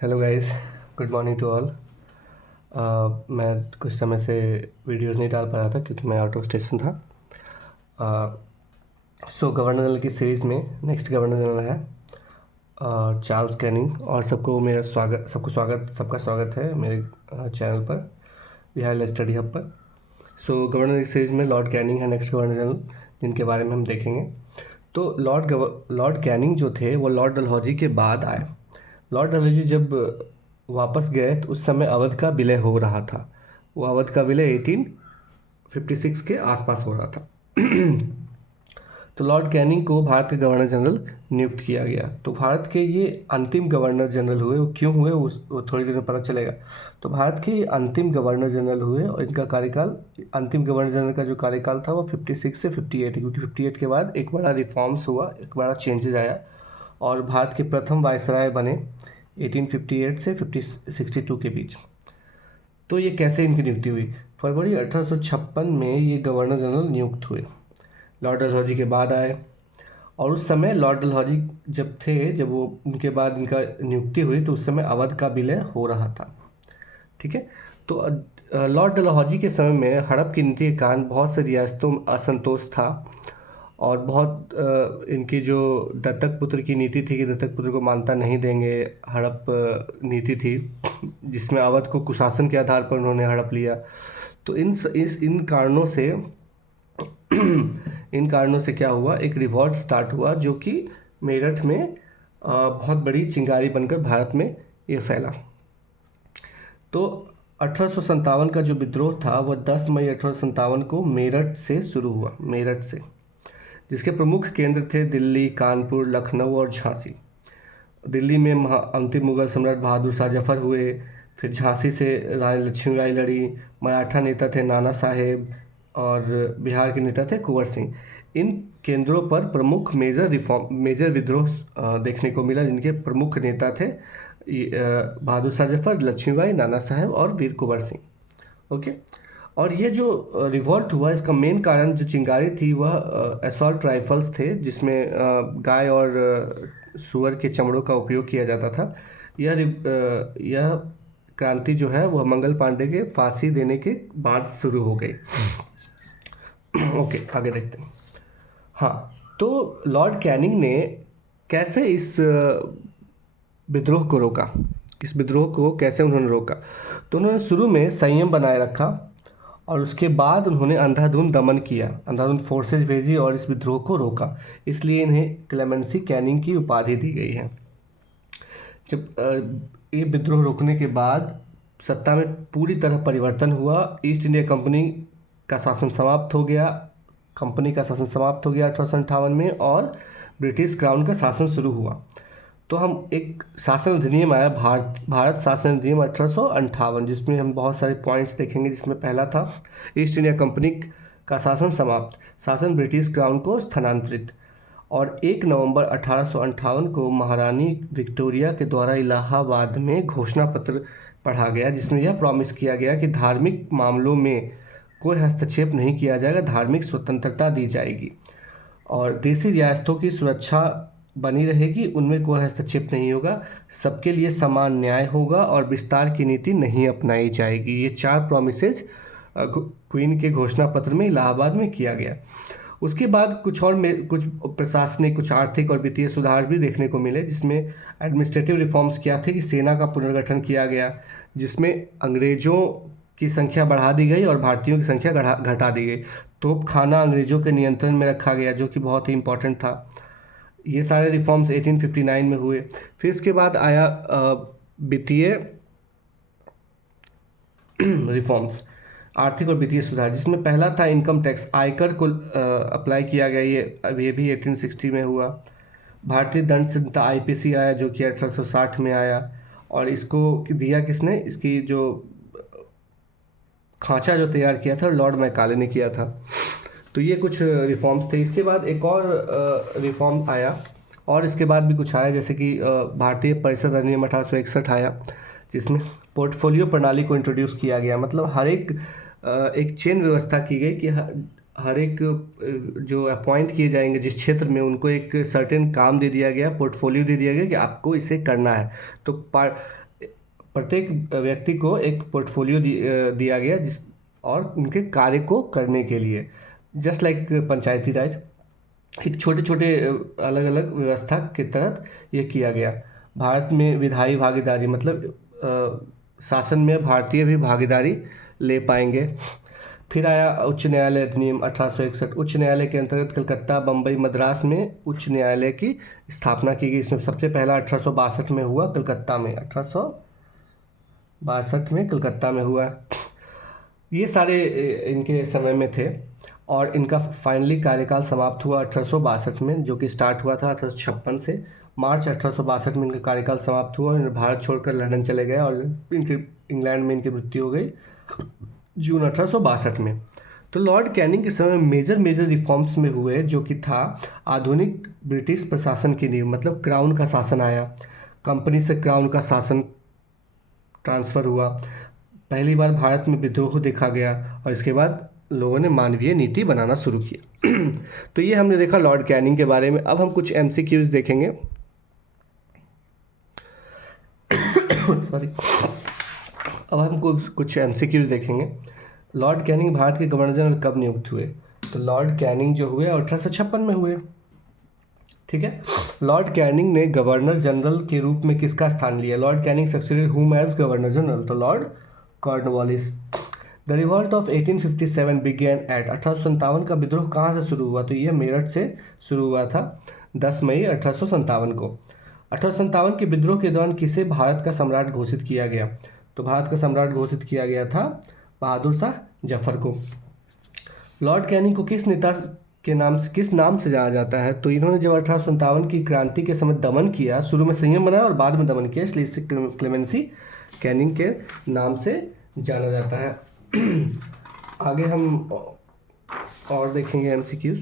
Hello guys, good morning to all. मैं कुछ समय से वीडियोस नहीं डाल पा रहा था क्योंकि मैं आउट ऑफ स्टेशन था। गवर्नर जनरल की सीरीज़ में नेक्स्ट गवर्नर जनरल है चार्ल्स कैनिंग। और सबका स्वागत है मेरे चैनल पर, बिहार स्टडी हब पर। गवर्नर की सीरीज़ में लॉर्ड कैनिंग है नेक्स्ट गवर्नर जनरल, जिनके बारे में हम देखेंगे। तो लॉर्ड कैनिंग जो थे वो लॉर्ड डलहौजी के बाद आए। लॉर्ड डलहौजी जब वापस गए तो उस समय अवध का विलय हो रहा था। वो अवध का विलय 1856 के आसपास हो रहा था। तो लॉर्ड कैनिंग को भारत के गवर्नर जनरल नियुक्त किया गया। तो भारत के ये अंतिम गवर्नर जनरल हुए। वो क्यों हुए वो थोड़ी देर में पता चलेगा। तो भारत के अंतिम गवर्नर जनरल हुए और इनका कार्यकाल, अंतिम गवर्नर जनरल का जो कार्यकाल था वो 56 से 58 है, क्योंकि 58 के बाद एक बड़ा रिफॉर्म्स हुआ, एक बड़ा चेंजेस आया और भारत के प्रथम वायसराय बने 1858 से 62 के बीच। तो ये कैसे इनकी नियुक्ति हुई? फरवरी 1856 में ये गवर्नर जनरल नियुक्त हुए। लॉर्ड डलहौजी के बाद आए और उस समय लॉर्ड डलहौजी जब वो उनके बाद इनका नियुक्ति हुई तो उस समय अवध का विलय हो रहा था। ठीक है। तो लॉर्ड डलहौजी के समय में हड़प की नीति के कारण बहुत से रियासतों में असंतोष था और बहुत इनकी जो दत्तक पुत्र की नीति थी कि दत्तक पुत्र को मान्यता नहीं देंगे, हड़प नीति थी जिसमें अवध को कुशासन के आधार पर उन्होंने हड़प लिया। तो इन कारणों से क्या हुआ, एक रिवॉल्ट स्टार्ट हुआ जो कि मेरठ में बहुत बड़ी चिंगारी बनकर भारत में ये फैला। तो 1857 का जो विद्रोह था वह 10 मई 1857 को मेरठ से शुरू हुआ, मेरठ से, जिसके प्रमुख केंद्र थे दिल्ली, कानपुर, लखनऊ और झांसी। दिल्ली में अंतिम मुगल सम्राट बहादुर शाह जफर हुए। फिर झांसी से रानी लक्ष्मीबाई लड़ी। मराठा नेता थे नाना साहेब और बिहार के नेता थे कुंवर सिंह। इन केंद्रों पर प्रमुख मेजर विद्रोह देखने को मिला, जिनके प्रमुख नेता थे बहादुर शाह जफर, लक्ष्मीबाई, नाना साहेब और वीर कुंवर सिंह। ओके। और ये जो रिवॉल्ट हुआ, इसका मेन कारण जो चिंगारी थी वह असॉल्ट राइफल्स थे, जिसमें गाय और सुअर के चमड़ों का उपयोग किया जाता था। यह क्रांति जो है वह मंगल पांडे के फांसी देने के बाद शुरू हो गई। ओके, आगे देखते हैं। हाँ, तो लॉर्ड कैनिंग ने कैसे इस विद्रोह को रोका, इस विद्रोह को कैसे उन्होंने रोका? तो उन्होंने शुरू में संयम बनाए रखा और उसके बाद उन्होंने अंधाधुंध दमन किया, अंधाधुंध फोर्सेज भेजी और इस विद्रोह को रोका। इसलिए इन्हें क्लेमेंसी कैनिंग की उपाधि दी गई है। जब ये विद्रोह रोकने के बाद सत्ता में पूरी तरह परिवर्तन हुआ। ईस्ट इंडिया कंपनी का शासन समाप्त हो गया, 1858 में, और ब्रिटिश क्राउन का शासन शुरू हुआ। तो हम एक शासन अधिनियम आया, भारत शासन अधिनियम 1858, जिसमें हम बहुत सारे पॉइंट्स देखेंगे। जिसमें पहला था ईस्ट इंडिया कंपनी का शासन समाप्त, शासन ब्रिटिश क्राउन को स्थानांतरित। और 1 नवंबर 1858 को महारानी विक्टोरिया के द्वारा इलाहाबाद में घोषणा पत्र पढ़ा गया, जिसमें यह प्रॉमिस किया गया कि धार्मिक मामलों में कोई हस्तक्षेप नहीं किया जाएगा, धार्मिक स्वतंत्रता दी जाएगी और देशी रियासतों की सुरक्षा बनी रहेगी, उनमें कोई हस्तक्षेप नहीं होगा, सबके लिए समान न्याय होगा और विस्तार की नीति नहीं अपनाई जाएगी। ये 4 प्रॉमिसेज क्वीन के घोषणा पत्र में इलाहाबाद में किया गया। उसके बाद कुछ प्रशासनिक, कुछ आर्थिक और वित्तीय सुधार भी देखने को मिले, जिसमें एडमिनिस्ट्रेटिव रिफॉर्म्स क्या थे कि सेना का पुनर्गठन किया गया, जिसमें अंग्रेज़ों की संख्या बढ़ा दी गई और भारतीयों की संख्या घटा दी गई। तोपखाना अंग्रेज़ों के नियंत्रण में रखा गया, जो कि बहुत ही इंपॉर्टेंट था। ये सारे रिफॉर्म्स 1859 में हुए। फिर इसके बाद आया वित्तीय रिफॉर्म्स, आर्थिक और वित्तीय सुधार, जिसमें पहला था इनकम टैक्स, आयकर को अप्लाई किया गया। ये भी 1860 में हुआ। भारतीय दंड संहिता आईपीसी आया, जो कि 1860 में आया। और इसको दिया किसने, इसकी जो खांचा जो तैयार किया था लॉर्ड मैकाले ने किया था। तो ये कुछ रिफॉर्म्स थे। इसके बाद एक और रिफॉर्म आया और इसके बाद भी कुछ आया, जैसे कि भारतीय परिषद अधिनियम 1861 आया, जिसमें पोर्टफोलियो प्रणाली को इंट्रोड्यूस किया गया। मतलब हर एक चेन व्यवस्था की गई कि हर एक जो अपॉइंट किए जाएंगे जिस क्षेत्र में, उनको एक सर्टेन काम दे दिया गया, पोर्टफोलियो दे दिया गया कि आपको इसे करना है। तो प्रत्येक व्यक्ति को एक पोर्टफोलियो दिया गया जिस और उनके कार्य को करने के लिए, जस्ट लाइक पंचायती राज, एक छोटे छोटे अलग अलग व्यवस्था के तहत ये किया गया। भारत में विधायी भागीदारी मतलब शासन में भारतीय भी भागीदारी ले पाएंगे। फिर आया उच्च न्यायालय अधिनियम 1861। उच्च न्यायालय के अंतर्गत कलकत्ता, बम्बई, मद्रास में उच्च न्यायालय की स्थापना की गई। इसमें सबसे पहला 1862 में हुआ कलकत्ता में, 1862 में कलकत्ता में हुआ। ये सारे इनके समय में थे और इनका फाइनली कार्यकाल समाप्त हुआ 1862 में, जो कि स्टार्ट हुआ था 1856 से। मार्च 1862 में इनका कार्यकाल समाप्त हुआ। भारत छोड़कर लंदन चले गए और इनके इंग्लैंड में इनकी मृत्यु हो गई जून 1862 में। तो लॉर्ड कैनिंग के समय मेजर रिफॉर्म्स में हुए, जो कि था आधुनिक ब्रिटिश प्रशासन की नींव, मतलब क्राउन का शासन आया, कंपनी से क्राउन का शासन ट्रांसफ़र हुआ। पहली बार भारत में विद्रोह देखा गया और इसके बाद लोगों ने मानवीय नीति बनाना शुरू किया। तो ये हमने देखा लॉर्ड कैनिंग के बारे में। अब हम कुछ MCQs देखेंगे। सॉरी, अब हम कुछ MCQs देखेंगे। लॉर्ड कैनिंग भारत के गवर्नर जनरल कब नियुक्त हुए? तो लॉर्ड कैनिंग जो हुए 1856 में हुए। ठीक है। लॉर्ड कैनिंग ने गवर्नर जनरल के रूप में किसका स्थान लिया? Lord Canning succeeded whom as governor general? तो Lord Cornwallis. The revolt of 1857 began at. 1857 का विद्रोह कहाँ से शुरू हुआ? तो यह मेरठ से शुरू हुआ था 10 मई 1857 को। 1857 के विद्रोह के दौरान किसे भारत का सम्राट घोषित किया गया? तो भारत का सम्राट घोषित किया गया था बहादुर शाह जफर को। लॉर्ड कैनिंग को किस नाम से जाना जाता है? तो इन्होंने जब 1857 की क्रांति के समय दमन किया, शुरू में संयम बनाया और बाद में दमन किया, इसलिए इसे क्लेमेंसी कैनिंग के नाम से जाना जाता है। आगे हम और देखेंगे MCQs,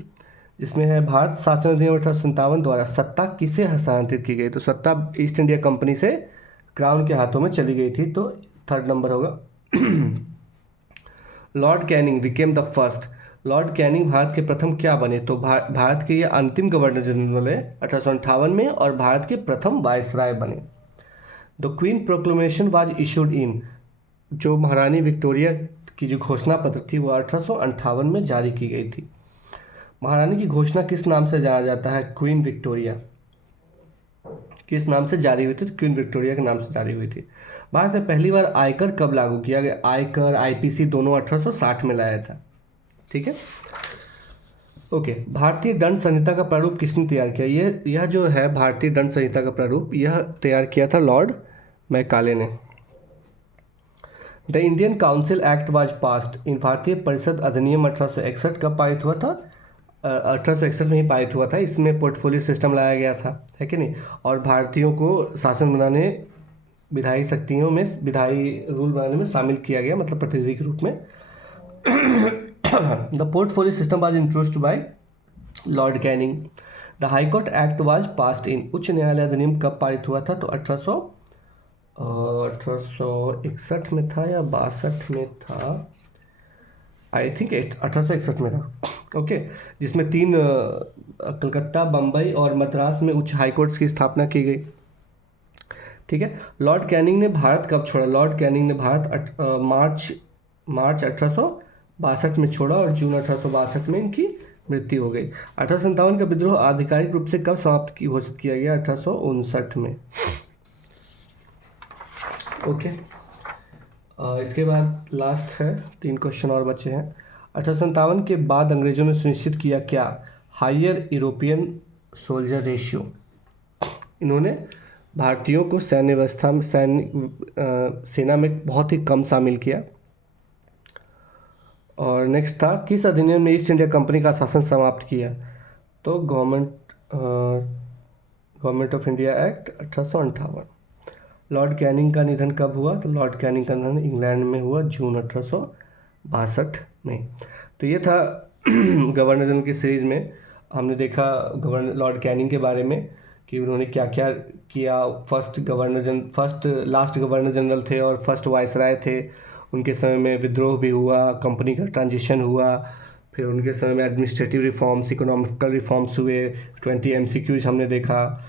जिसमें है भारत शासन अधिनियम 1857 द्वारा सत्ता किसे हस्तांतरित की गई? तो सत्ता ईस्ट इंडिया कंपनी से क्राउन के हाथों में चली गई थी, तो 3rd नंबर होगा। Lord Canning became the first. Lord Canning Bharat के प्रथम क्या बने? तो भारत के ये अंतिम गवर्नर जनरल बने 1858 में और भारत के प्रथम वायसराय बने। The queen proclamation was issued in. जो महारानी विक्टोरिया की जो घोषणा पत्र थी वो 1858 में जारी की गई थी। महारानी की घोषणा किस नाम से जाना जाता है? Queen Victoria. किस नाम से जारी हुई थी? तो क्वीन विक्टोरिया के नाम से जारी हुई थी। भारत में पहली बार आयकर कब लागू किया गया? आयकर, IPC दोनों 1860 में लाया था। ठीक है, ओके। भारतीय दंड संहिता का प्रारूप किसने तैयार किया? यह जो है भारतीय दंड संहिता का प्रारूप, यह तैयार किया था लॉर्ड मैकाले ने। The Indian council act was passed in. भारतीय परिषद अधिनियम 1861 कब पारित हुआ था? 1861 में ही पारित हुआ था। इसमें पोर्टफोलियो सिस्टम लाया गया था, है कि नहीं? और भारतीयों को शासन बनाने, विधायी शक्तियों में विधायी रूल बनाने में शामिल किया गया, मतलब प्रतिनिधि के रूप में। The portfolio system was introduced by Lord Canning. The high court act was passed in. उच्च न्यायालय अधिनियम कब पारित हुआ था? तो 1861 में था या 62 में था? आई थिंक 1861 में था। ओके, जिसमें 3 कलकत्ता, बम्बई और मद्रास में उच्च हाईकोर्ट्स की स्थापना की गई। ठीक है। लॉर्ड कैनिंग ने भारत कब छोड़ा? लॉर्ड कैनिंग ने भारत मार्च 1862 में छोड़ा और जून 1862 में इनकी मृत्यु हो गई। 1857 का विद्रोह आधिकारिक रूप से कब समाप्त घोषित किया गया? 1859 में। ओके, इसके बाद लास्ट है, 3 क्वेश्चन और बचे हैं। 1857 के बाद अंग्रेजों ने सुनिश्चित किया क्या? Higher European soldier ratio. इन्होंने भारतीयों को सैन्य व्यवस्था में सेना में बहुत ही कम शामिल किया। और नेक्स्ट था, किस अधिनियम ने ईस्ट इंडिया कंपनी का शासन समाप्त किया? तो government of India act 1858। Lord Canning का निधन कब हुआ? तो लॉर्ड कैनिंग का निधन इंग्लैंड में हुआ जून 1862 में। तो ये था गवर्नर जनरल की सीरीज़ में हमने देखा लॉर्ड कैनिंग के बारे में कि उन्होंने क्या क्या किया। फर्स्ट लास्ट गवर्नर जनरल थे और फर्स्ट वायसराय थे। उनके समय में विद्रोह भी हुआ, कंपनी का ट्रांजिशन हुआ, फिर उनके समय में एडमिनिस्ट्रेटिव रिफॉर्म्स, इकोनॉमिकल रिफॉर्म्स हुए, 20 MCQs हमने देखा।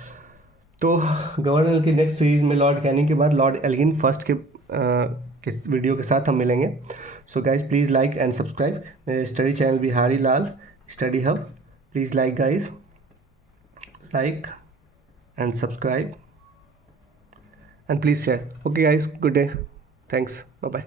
तो गवर्नर की नेक्स्ट सीरीज़ में लॉर्ड कैनिंग के बाद लॉर्ड एल्गिन फर्स्ट के वीडियो के साथ हम मिलेंगे. So guys please like and subscribe मेरे study channel Bihari Lal study hub. Please like guys, like and subscribe and please share. Okay guys, good day. Thanks. Bye bye.